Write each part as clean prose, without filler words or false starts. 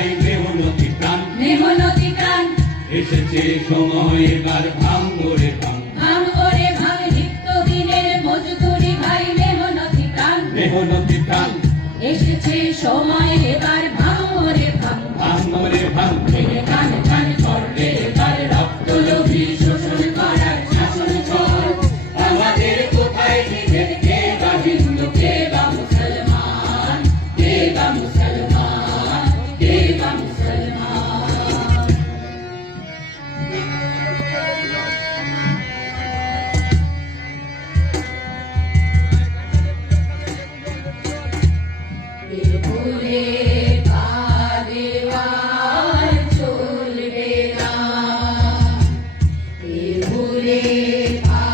ভাই মেহনতি প্রাণ এসেছে সময় এবার ভাঙ ওরে ভাঙ নিত্যদিনের মজদুরি ভাই মেহনতি প্রাণ এসেছে সময় এবার ভাঙ ওরে ভাঙ ভেঙে টান টান করবে এবার রক্ত লোভী শোষণ করার শাসন চল আমাদের কোথায় বিভেদ কে বা হিন্দু কে বা মুসলমান কে বা মুসলমান কে বা মুসলমান ভুলে পা দেওয়ার চলবে না ভুলে পা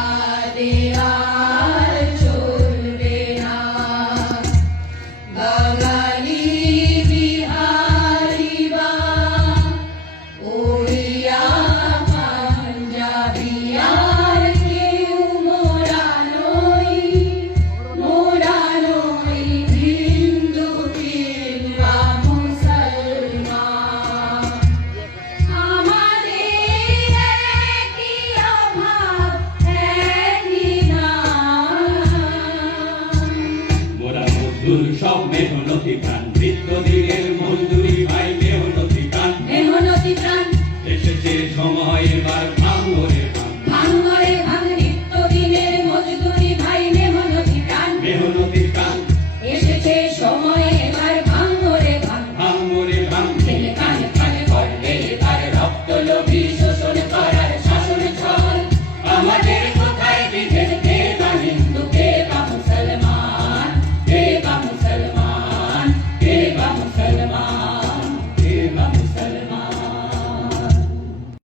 দেওয়ার চলবে না বাঙালি বিহারি বা ওড়িয়া পাঞ্জাবি আর কেউ মোরা নই হিন্দু কিংবা মুসলমান আমাদের একই অভাব একই নাম মোরা মজদুর সব মেহনতি প্রাণ নিত্যদিনের